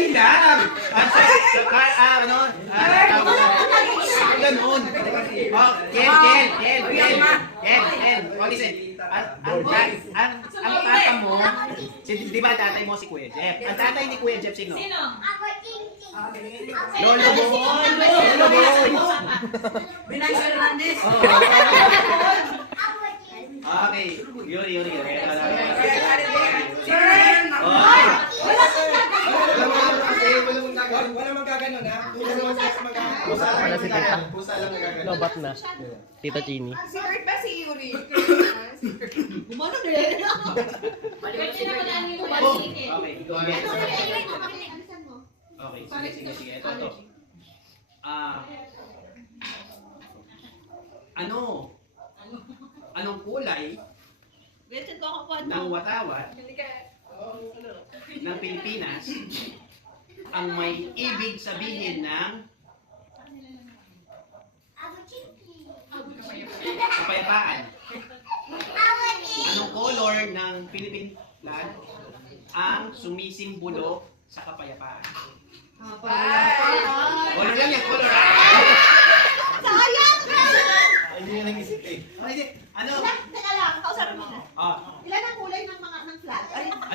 Dali lang! Ganun. Oh, Ken. Oh, listen. Ang tata mo, di ba tatay mo si Kuya Jeff? Ang tatay ni Kuya Jeff sino? Lolo Bon! Lolo Bon! Binay Fernandez. Okay. Yuri. Wala magkaganon ha? Wala si Tita. Pusa lang nagaganon. Lobat na. Tita Chini. Si Kurt ba si Yuri? Gumano din. Okay. Sige. Ito. Anong kulay ng watawat ng Pilipinas ang may ibig sabihin ng kapayapaan? Anong color ng Philippine flag ang sumisimbolo sa kapayapaan? Color lang yan, color. Hindi nga nag-isip eh. Ano? Teka lang, kausapin mo na. Ilan ang kulay ng flag?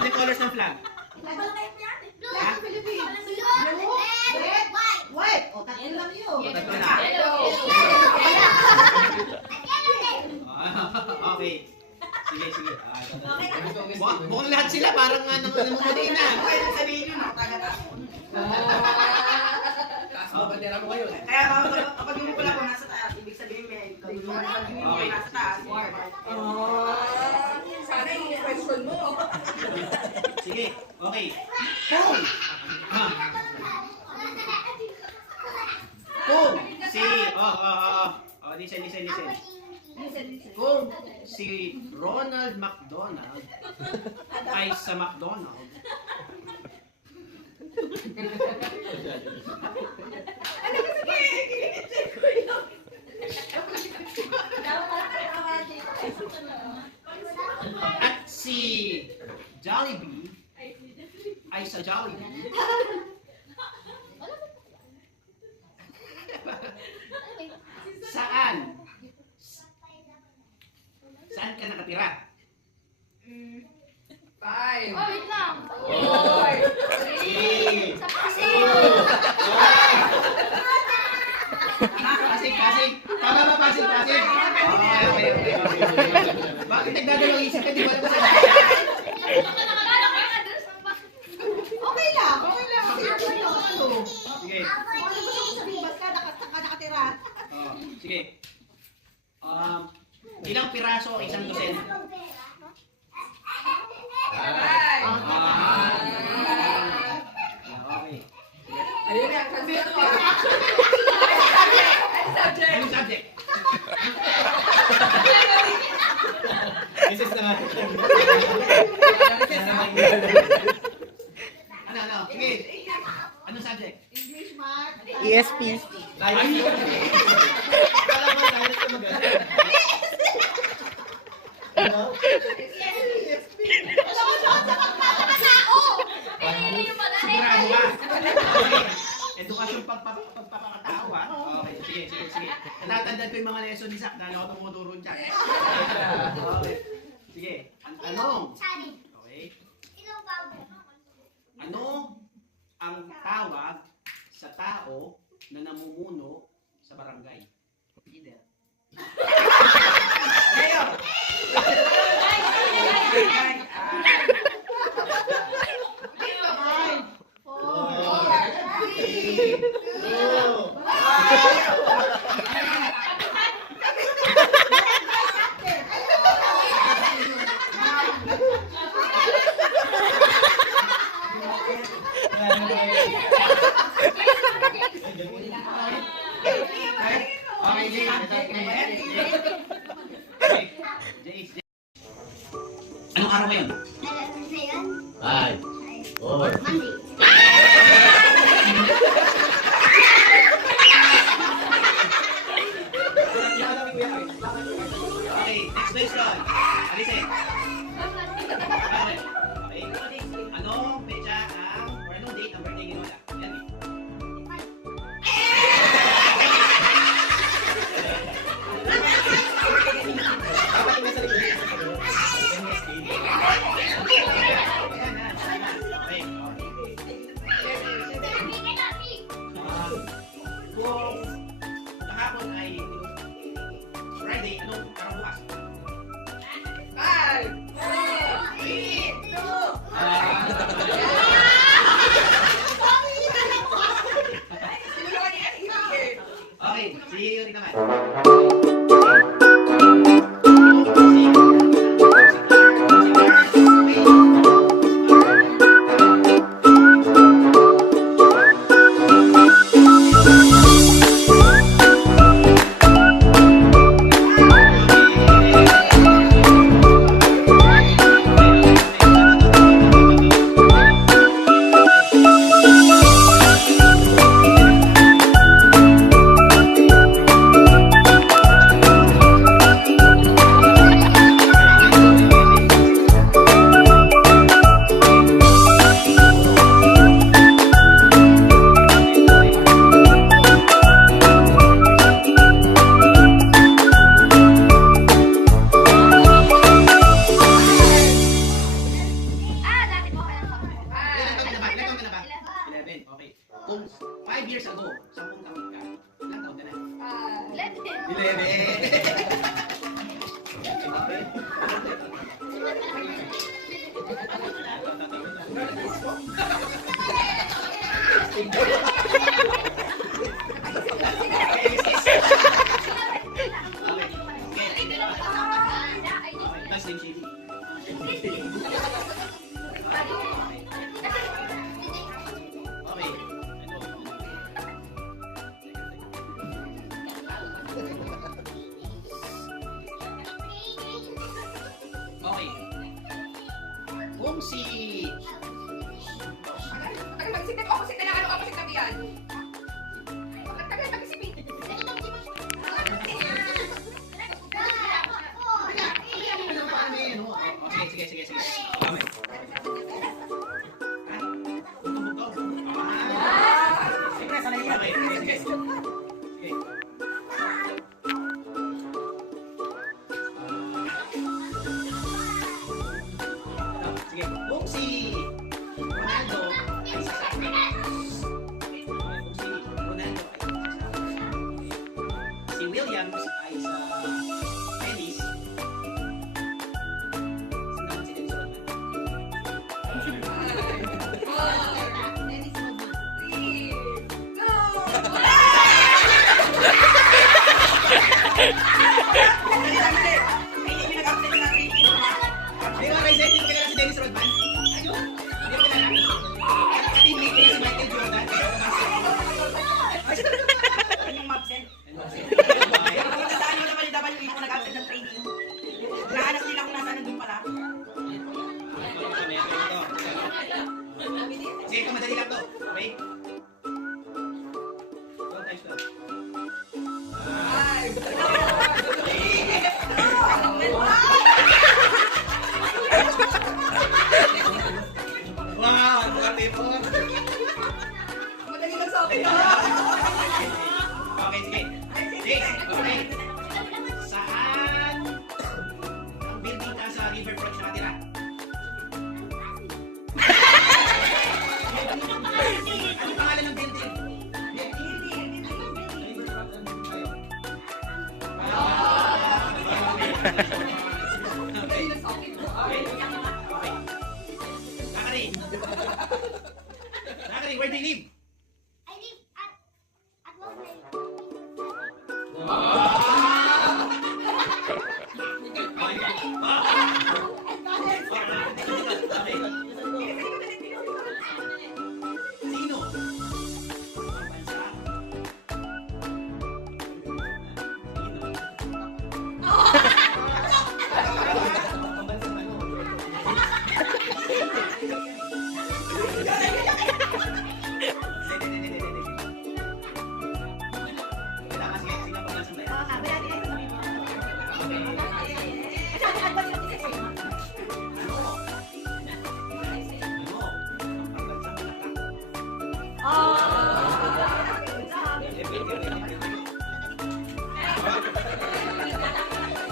Anong colors ng flag? Flag ng Philippines. Blue, red, white. O, tatlo lang yun. Tatlo na. Okay. Sige. Mukhang lahat sila parang namumuli na. Sabihin nyo, nakatagatapon. Bandera mo kayo. Kaya kapag yung pula ko nasa taas, ibig sabihin may kapag yung nasa taas, Sana yung question mo. Sige, okay. Kung listen. Kung si Ronald McDonald ay sa McDonald, at si Jollibee ay sa Jollibee, saan ka nakatira? 5. Wait lang. Pasig. Tama ba pasig? Okay. Bakit nagdadalawang isip ka? Di ba alam sa'yo? Okay lang. Sige. Ba't ka nakatira? Sige. Ilang piraso ang isang dosena? Okay. Ayun yan, kasi ito. Anong subject? Misis na nga. Ano? Sige. Anong subject? English, Mark. ESP. Tayo dito. Kala mo tayo sa maganda. Sigurado ka? Okay. Edukasyon pagpapakatao ha? Okay, sige. Natatandaan ko yung mga lesson ni Zach dahil ako tumuturo dyan. Okay. Sige, ang tanong. Okay. Ano ang tawag sa tao na namumuno sa barangay? Leader. Kayo! Anong araw ngayon? Ay. Oh. Okay, next question. Alisin. Okay. Anong petsa ang, or anong date ang birthday ni 5 years ago, 10 taon ka. Ilang taon ka na? 11. 11. Last name, Shady. Okay. Okay. Kung si... Tagal mag-isip ng opposite na lang. Ano opposite na yan? Tagal mag-isipin. Sige, sige, sige. Okay. Sige, sanay yan. Okay, sige, sige. Sige. Sige, kung si Ronaldo ay sa kung si Ronaldo ay sa si Williams ay sa tennis, sino naman si Dennis Rodman? Hindi ko kay Zeddy, kilala si Dennis Rodman? Ayun, hindi ko kilala. Teammate ko na si Michael Jordan. Yung absent. Okay. Saan mo naman yung WE kung nag-absent ng training? Nahanap nila kung nasaan nandun pala. Sige, ito madali lang to. Okay? One times to. Wow, ang mga po. Madali lang sa akin. Okay, sige. Sige, okay. Saan ang building ka sa Riverfront nakatira? Ano pangalan ng building? Riverfront, ano tayo? Okay. Okay. Okay. Nakari. Nakari, where do you live? Sino?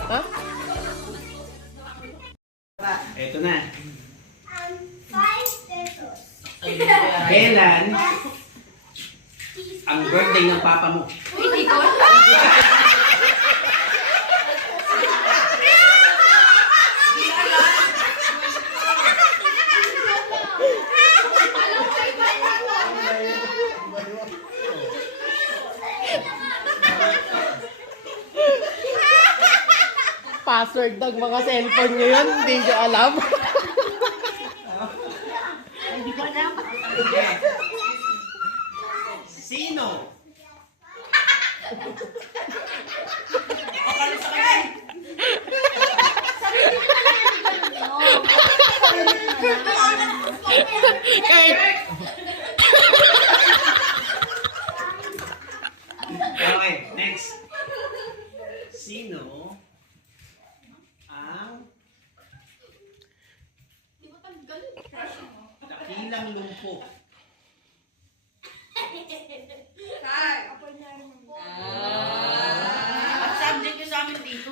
Ha? Eto na. Kailan ang birthday ng papa mo? Password ng mga cellphone nyo yun, hindi nyo alam. Okay. Sino? Okay, next. Sino ang dakilang lumpo? Hi. At subject yung sa amin dito.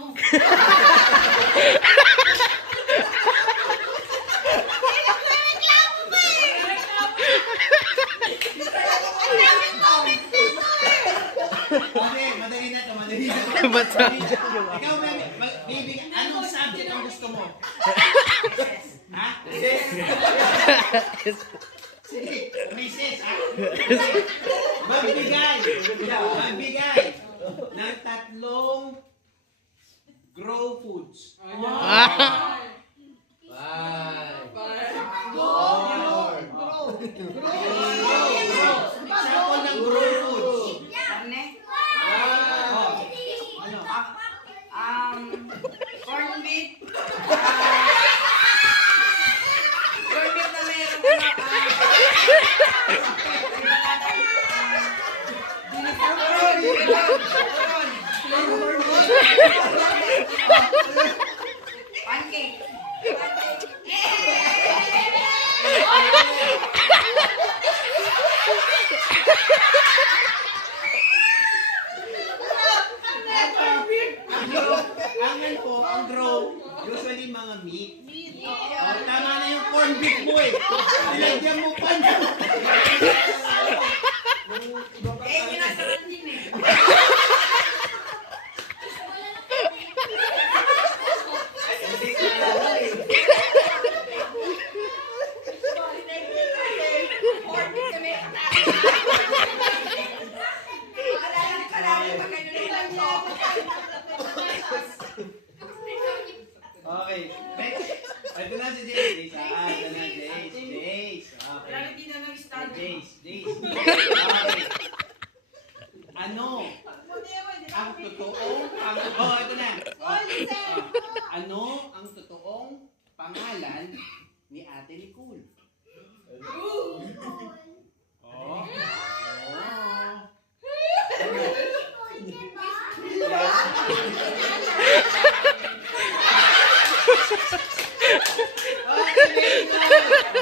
Okay, madali na to, madali na to. Ba't sabi dyan yung Ikaw, baby, anong subject ang gusto mo? Ha? Sige, umisis, ha? Magbigay ng tatlong grow foods. Example ng grow foods. Karne. Oh, Corn beef. Corn beef na meron pancake. ang grow, usually mga meat. Oh, tama na yung corn beef mo eh. Nilagyan mo pa na. Ginasarap din eh. Corn beef kami. Okay, next. Ito na si Jace. Ito na Jace. Okay. Hindi na nag-start. Jace. Okay. Ano ang totoong ito na. Ano ang totoong pangalan ni Ate Nicole? Oh.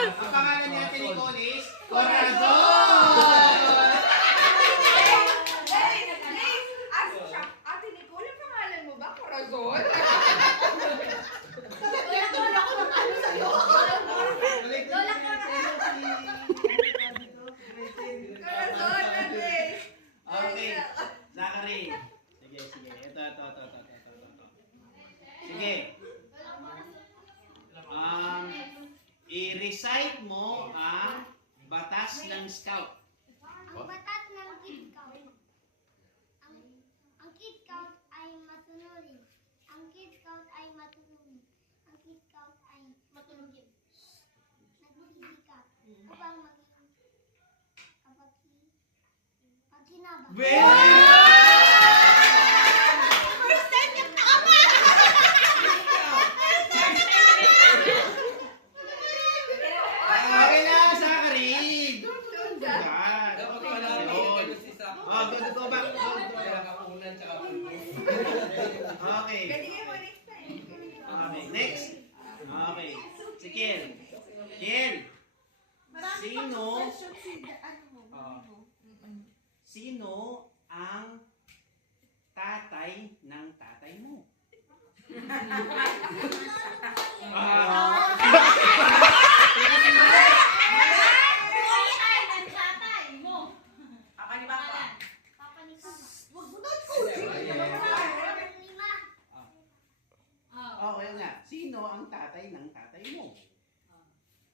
Ang pangalan ni Ate Nicole is Corazon! Ate Nicole, ang pangalan mo ba? Corazon? Corazon, ate. Okay, Zachary. Sige. Ito. Sige. I-recite mo ang batas ng Scout. Ang batas ng Kid Scout. Ang Kid Scout ay matunurin. Ang Kid Scout ay matulungin. Ang Kid Scout ay matulungin. Nagsisikap upang maging kapakinabang. Okay na, Zachary. Go back. Okay. Galingan mo next time. Okay, next. Okay. Si Kiel. Kiel. Sino ang tatay ng tatay mo? Papa ni Papa. Okay nga. Sino ang tatay ng tatay mo?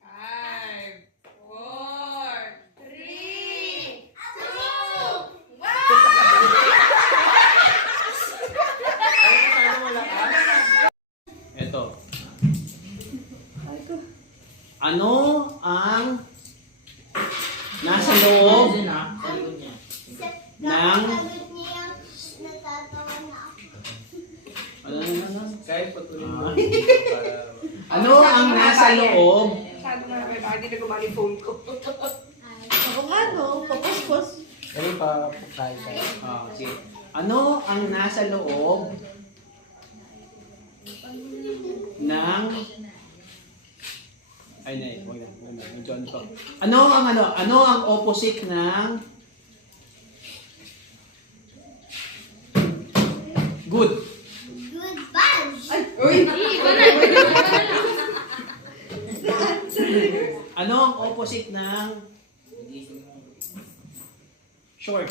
5, 4, 3, 2, 1. Ito. Ano ang nasa loob ng ano ang nasa loob Masyado na naman, baka di na gumali phone ko. sige. Ano ang nasa loob ng wag na. Medyo ano to. Ano ang opposite ng good? Good bunch. Uy! Ano ang opposite ng Short.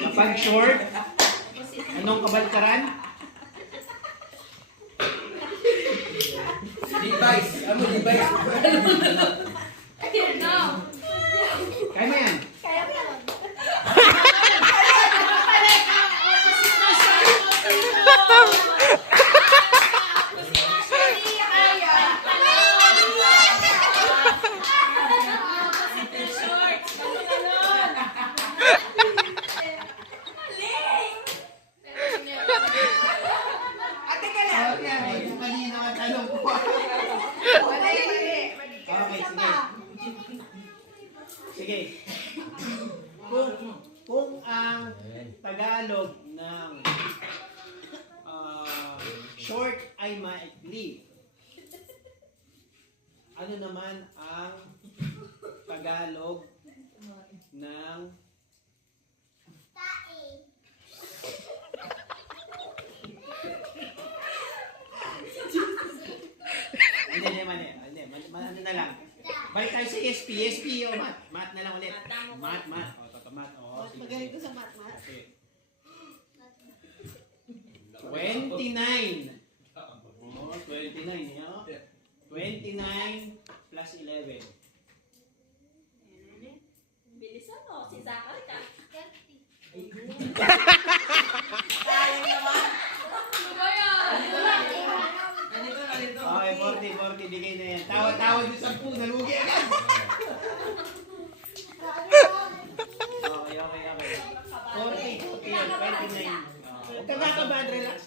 Kapag short, anong kabalkaran? Device. Ano device? Kaya mo yan. Ate ka lang. Okay, malino ang tanong ko. Mali. Okay, sige. Sige. Kung ang Tagalog ng short ay maikli, ano naman ang Tagalog ng Tae. Hindi, ano na lang. Balik tayo sa ESP. ESP o math. Math na lang ulit. Math. O, toto math. O, sige. Magaling ko sa math. Okay. 29. Oh, 29. Yan. 29 plus 11. Bilisan mo, si Zachary ka. Sayang naman. Okay, 40. Bigay na yan. Tawad yung 10. Nalugi agad. Okay. 40 yun. 29. Huwag ka kakabad. Relax.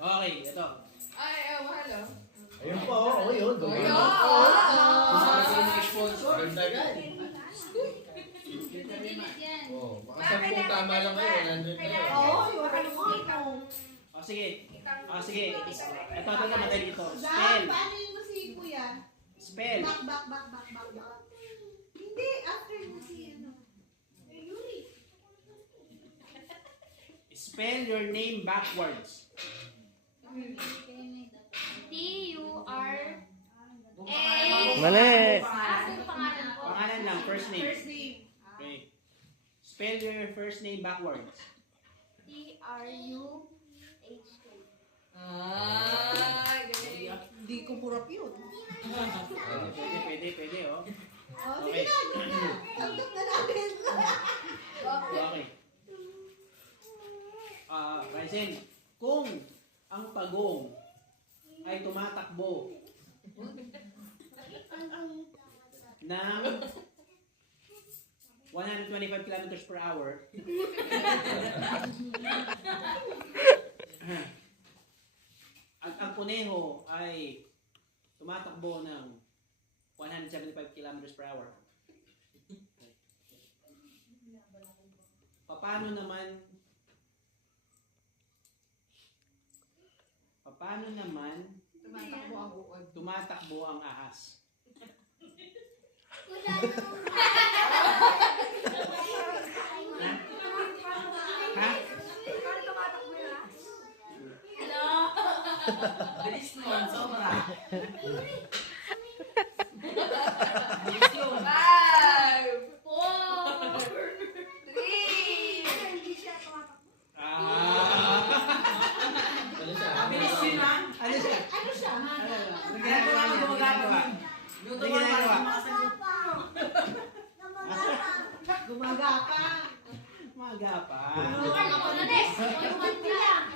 Okay, ito. Ay, mahalo. Ayun po. Oo, yun. Ganda yan. Oh, baka 10 tama lang kayo. 100 na yun. Oo, yung ano mo. O, sige. Ito na madali ito. Zach, paano yung musibo yan? Spell. Back. Hindi, after mo si ano. Spell your name backwards. Mali. Pangalan lang, first name. First name. Okay. Spell your first name backwards. Ay, galing. Hindi ko purap yun. Pwede, oh. Oh, sige na. Tanggap na natin. Okay. Ryzen, kung ang pagong ay tumatakbo ng 125 kilometers per hour, at ang kuneho ay tumatakbo ng 175 kilometers per hour, paano naman Tumatakbo ang bukod. tumatakbo ang ahas? Ha? Bilis nun, sobra. Five, four, three. Ano siya? Bilis yun ha? Ano siya? Ano siya? Ano ginagawa niya? Ano ginagawa? Luto Ano mo ginagawa? Gumagapang. Magapa. Oh,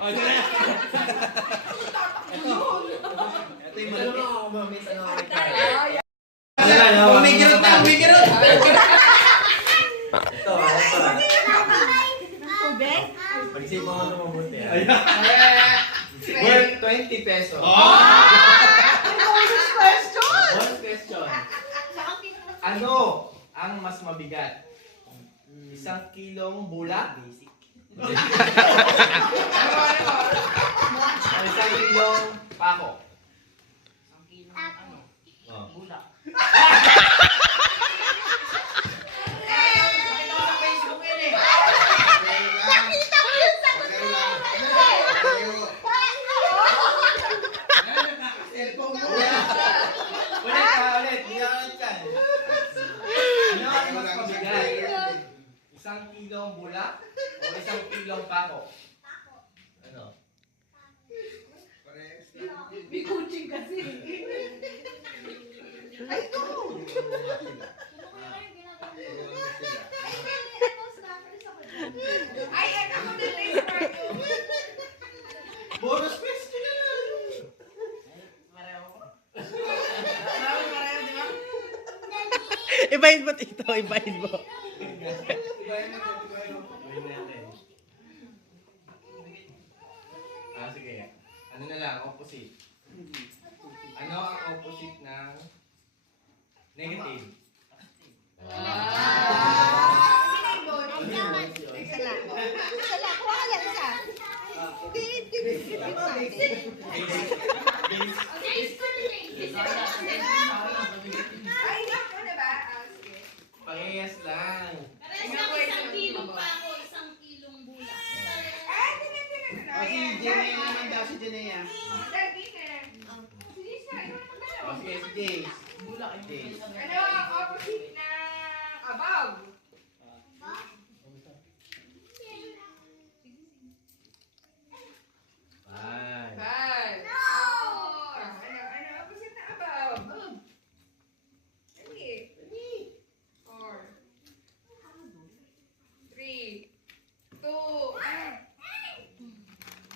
O, dyan na. Ito yung malaki. Ako, mamit ano ako. Umigirot na, umigirot! Ito. Tubig? Pag-isipan mo ito mabuti. Worth 20 pesos. Bonus question! Bonus question. Ano ang mas mabigat? 1 kilong bulak? O 1 kilong pako? Oh. Ay, ako din na yung part 2. Bonus question na lang. Pareho, di ba? Ibahin mo, Tito. Ibahin mo. Sige. Ano na lang, opposite. Ano ang opposite ng negative? Isa lang. Kuha ka lang isa. Ay, naku, diba? Sige. Parehas lang. Parehas lang isang kilong pako, isang kilong bulak. Ay, tingnan. Si Jenea naman daw, si Jenea. Sige, si Jace. Jace. Ano ang opposite ng above? Five. Five. Four. Ano opposite ng above? Dali. 4. 3. 2.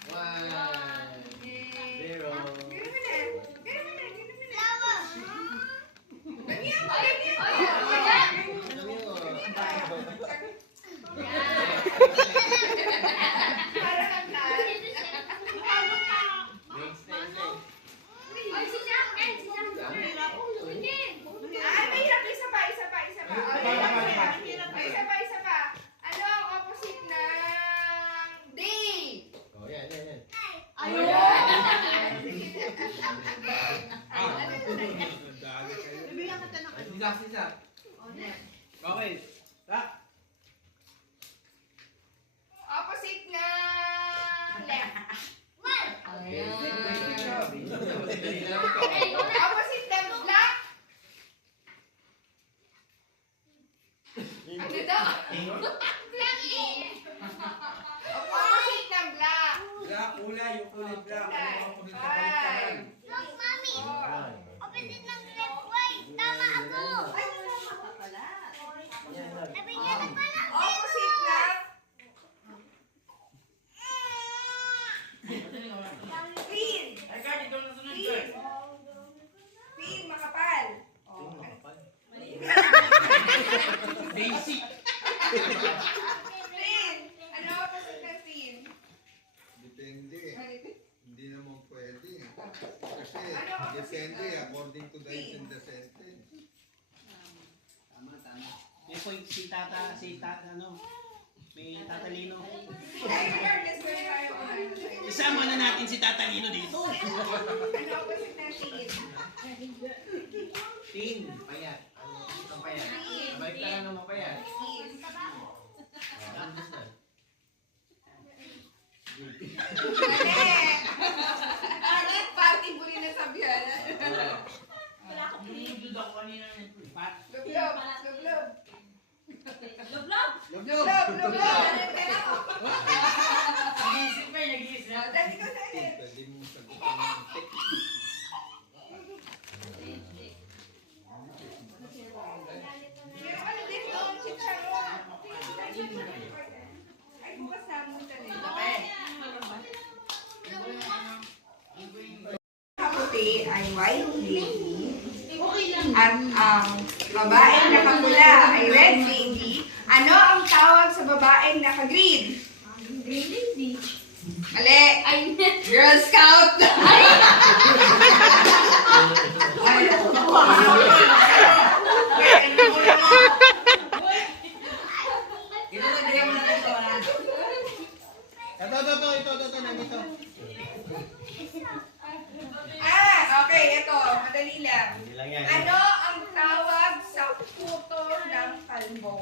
One. Zero. Next, next, next. Isa pa. Ano ang opposite ng day? Oh, yan, yan, yan. Sisa, sisa. Okay. Opposite ng left. Dali na lang ito. Opposite ng black. Ano daw? Black eh. Opposite ng black. Black, kulay, yung kulay black. Kulay. Ano ang kulay na Five. baliktad? Look, Mami. 4. Opposite ng red, white. Tama ako. Nabigyan na pala. Opposite ng green. Green. Green, makapal. Basic. Green. Ano opposite ng green? Depende. Hindi naman pwede. Kasi Ano? depende according to the age and the sentence. Tama. May point si ano, may tatalino. Regardless kung tayo o ano tayo. Isama na natin si tatalino dito. Ano opposite ng green? Tin, payat. Ang payat. Balik ka lang ng mapayat. Green. Mali! Party po rin nasabihan. Lublob. Lublob. Lublob! Lublob. Lublob. Dati ko sa akin. Pwede mo sagutin ng technique. Pero ano din yung chicharon? Ay, bukas na mo Kaputi ay white lady. At ang babaeng nakapula ay red lady. Ano ang tawag sa babaeng naka-green? Green lady. Mali! Girl Scout! Ito, nandito. Okay, ito. Madali lang. Hindi lang yan. Ano ang tawag sa puto ng kalbo?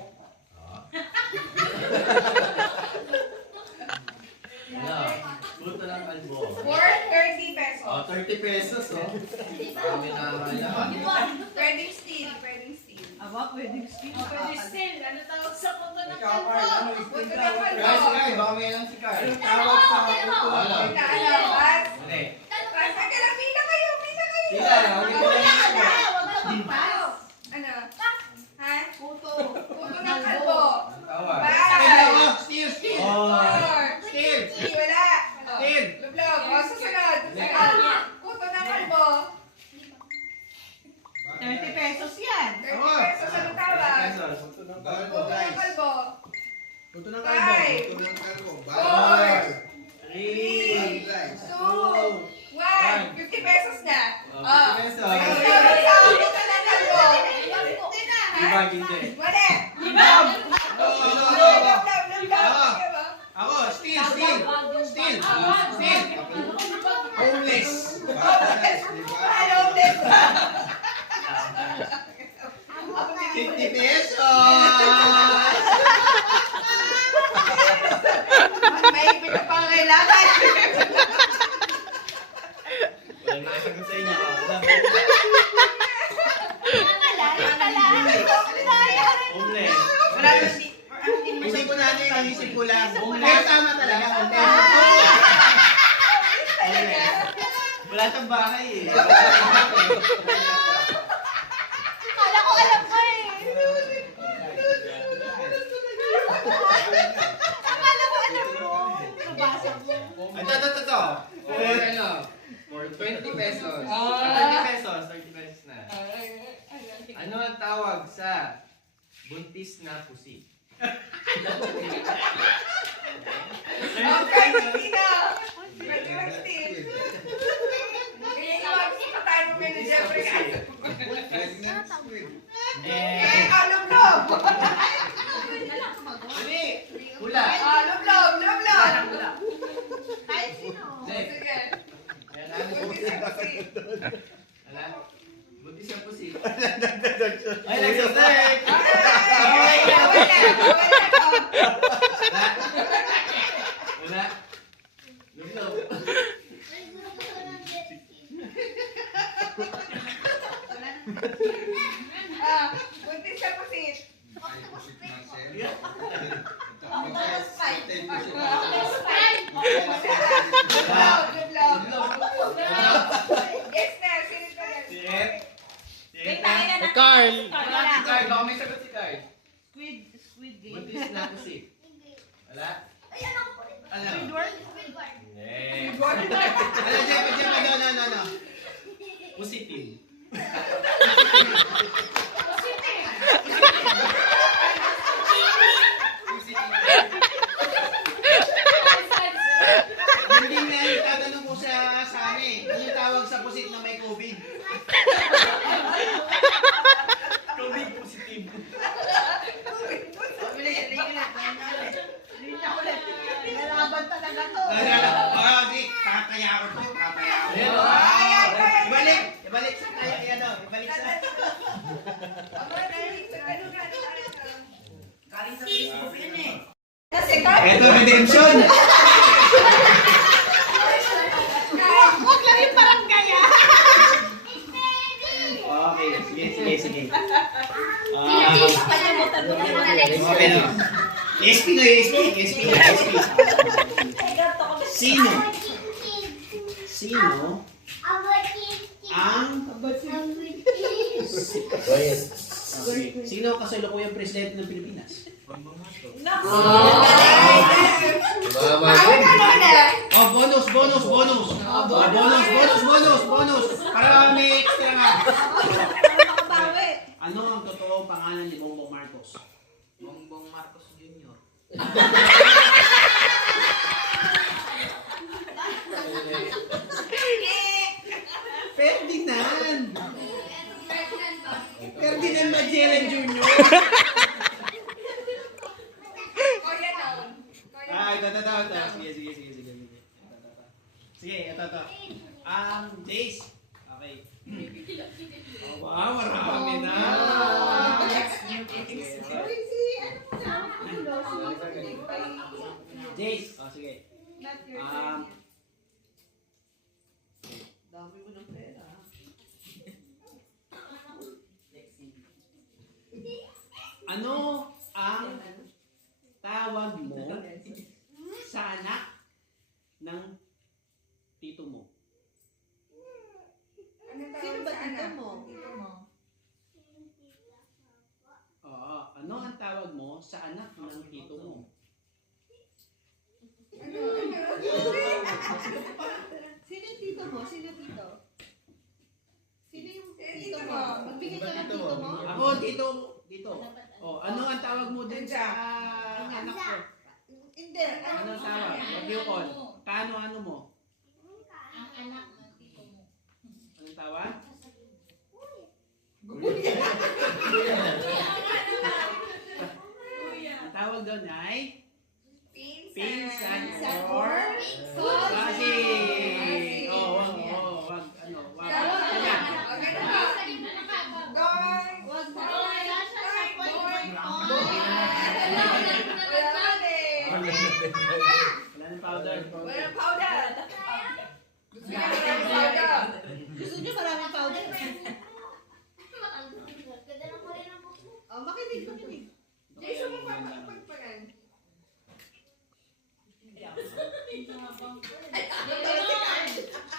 Ano? Buto ng kalbo. Worth 30 pesos. Oh, 30 pesos, oh. Kami na wala. Pwedeng steal, pwedeng steal. Pwede still. Ano tawag sa puto ng Puto ng kalbo. Guys, guys, baka may lang si Carl. Tawag sa buto ng Wala, kalbo. bas. Mali. Bas, teka lang, pila kayo, pila Homeless. Batanes, di ba? Ano, Des? 50 pesos! May pinapangailangan. Walang nakasagot sa inyo. Homeless. Wala na si... Hindi ko na ano yung isip ko lang. Homeless. Tama talaga. Homeless. Wala siyang bahay eh. Kala ko alam ko eh. Akala ko alam mo. Nabasa ko. Ito. Or ano? For 20 pesos. 30 pesos. 30 pesos na. Ano ang tawag sa buntis na pusi? Okay, Christina. Christina. Kaya iwag mo kayo Jeffrey. Pregnant squid. Loob-loob. Hindi. Hula. Loob-loob. Kahit sino. Sige. Wala? Buntis na pusi. Ay, nag-subscribe. Wala? Luglo. Buntis sa pusit. Ay, pusit Marcel. Loob-loob. Yes na, sino pa yan? Carl. Carl, baka may sagot si Carl. Squid game. Buntis na pusi. Wala? Ano? Eh. Ano, Jeff, ano? Positive. Hindi na yung tatanong ko sa amin. Ano yung tawag sa pusit na may COVID? COVID positive. Lalaban talaga to. Di, kakaya ako to. Kakaya ako. Ibalik sa kaya, ibalik sa... Galing sa Facebook yan eh. Kasi Carl. Ito, redemption! Huwag lang yung parang kaya. Okay, sige. Kalimutan mo na next. Okay na. ESP na, ESP. Sino ang... Sino ang kasalukuyang presidente ng Pilipinas? Oh, bonus. Para may extra nga. Ano ang totoong pangalan ni Bongbong Marcos? Bongbong Marcos Jr. Ferdinand Magellan Jr. Kuya noon. Ito. Sige, ito. Jace. Okay. Wow, marami na. Jace. Sige. Dami mo ng pera. Ano ang tawag mo sa anak ng tito mo? Sino ba tito mo? Oo. Ano ang tawag mo sa anak ng tito mo? Sino yung tito mo? Sino yung tito? Sino yung tito mo? Magbigay ka ng tito mo? Ako, tito. Oh, ano ang tawag mo dun sa anak ko? Hindi. Ano ang tawag? Wag yung on. Ano mo? Ang anak ng tito mo. Anong tawag? Ang tawag doon ay pinsan or Gusto niya maraming powder. Gusto niyo maraming powder? Ganda ng kulay ng buhok mo. Oh, makinig. Jason, magpapagpagan.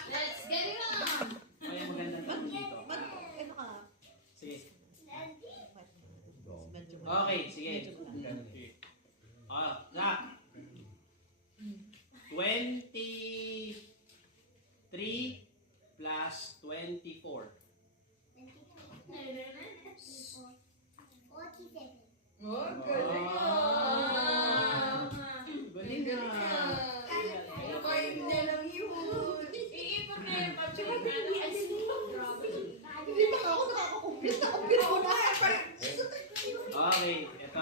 Let's get it on! Ay, maganda naman dito. Ano ka? Sige. Medyo Okay, sige. Zach. 23 plus 24. 47. Oh, galing Ah. Galing na. Kain niya lang yun. Iipon na yung pag-check. Hindi ba ako nakaka-complete? Na-complete ko na. Okay, ito.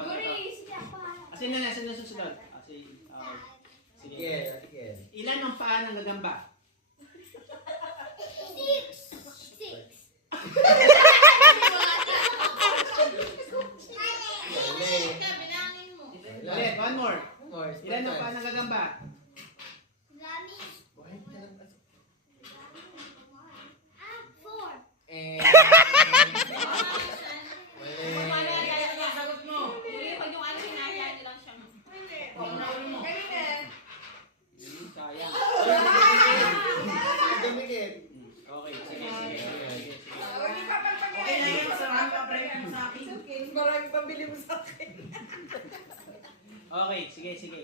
Asin na susunod. Sige. Ilan ang paa ng gagamba? 6. Binangin mo. Ulit, one more. Ilan ang paa ng gagamba? Rami. 4. Pag yung ano, hinahaya niyo lang siya. Sayang. Okay, sige. Huwag niyo papagpagan. Okay na yun. Marami pa break mo sa akin. Marami pambili mo sa akin. Okay, sige.